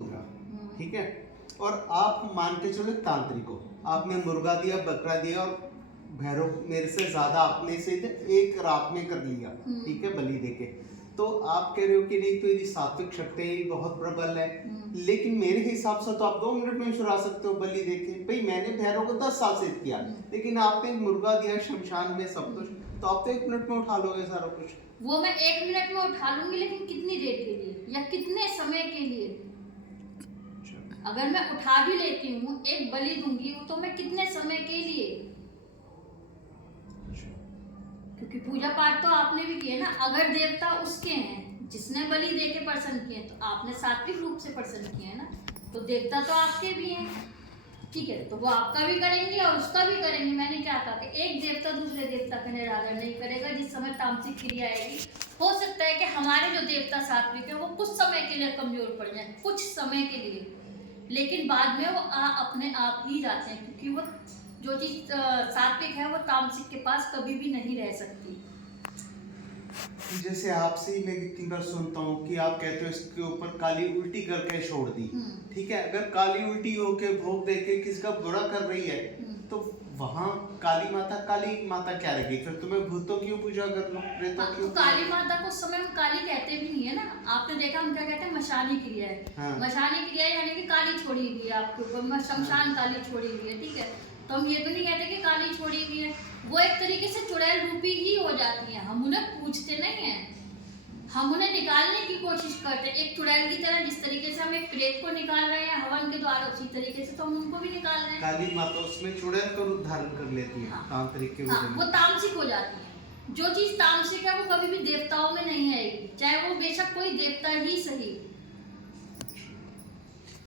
ठीक है। और आप मान के चलो तांत्रिक हो, आपने मुर्गा दिया, बकरा दिया और भैरव मेरे से ज्यादा आपने से एक रात में कर लिया, ठीक है, बलि देके, तो आप कह रहे हो कि नहीं तो ये सात्विक शक्ति बहुत प्रबल है, लेकिन मेरे हिसाब से तो आप 2 मिनट में छुड़ा सकते हो बलि देके। भाई मैंने भैरव को 10 साल से किया, लेकिन आपने मुर्गा दिया शमशान में सब कुछ, तो आप तो 1 मिनट में उठा लोगे सारा कुछ। वो मैं 1 मिनट में उठा लूंगी, लेकिन कितनी देर के लिए या कितने समय के लिए? अगर मैं उठा भी लेती हूँ, एक बलि दूंगी, तो मैं कितने समय के लिए? क्योंकि पूजा पाठ तो आपने भी किया ना, अगर देवता उसके हैं, जिसने बलि दे के प्रसन्न किए, तो आपने सात्विक रूप से प्रसन्न किया है ना, तो देवता तो आपके भी हैं, ठीक है, तो वो आपका भी करेंगे और उसका भी करेंगे। मैंने क्या कहा कि एक देवता दूसरे देवता का निरादर नहीं करेगा। जिस समय तामसिक क्रिया आएगी, हो सकता है कि हमारे जो देवता सात्विक है वो कुछ समय के लिए कमजोर पड़ जाए, कुछ समय के लिए, लेकिन बाद में वो अपने आप ही जाते हैं, क्योंकि वो जो चीज सात्विक है वो तामसिक के पास कभी भी नहीं रह सकती। जैसे आपसे ही मैं कितनी बार सुनता हूँ कि आप कहते हो इसके ऊपर काली उल्टी करके छोड़ दी, ठीक है, अगर काली उल्टी होके भोग देके किसका बुरा कर रही है, तो वहाँ काली माता क्या रहेगी? फिर तुम्हें भूतों क्यों पूजा कर लो, प्रेतों क्यों? तो काली माता को उस समय हम काली कहते भी नहीं है ना, आपने देखा हम क्या कहते हैं, मशानी क्रिया है। हाँ। मशानी क्रिया यानी कि काली छोड़ी हुई है आपके ऊपर, शमशान काली छोड़ी हुई है, ठीक है, तो हम ये तो नहीं कहते कि काली छोड़ी हुई है, वो एक तरीके से चुड़ैल रूपी ही हो जाती है। हम उन्हें पूछते नहीं है, हम उन्हें निकालने की कोशिश करते हैं, एक चुड़ैल की तरह। जिस तरीके से हम एक प्रेत को निकाल रहे हैं हवन के द्वारा, उसी तरीके से तो हम उनको भी निकाल रहे हैं। काली माता उसमें चुड़ैल का रूप धारण कर लेती है। हाँ। तांत्रिक के हाँ, वो तामसिक हो जाती है। जो चीज तामसिक है वो कभी भी देवताओं में नहीं आएगी, चाहे वो बेशक कोई देवता ही सही।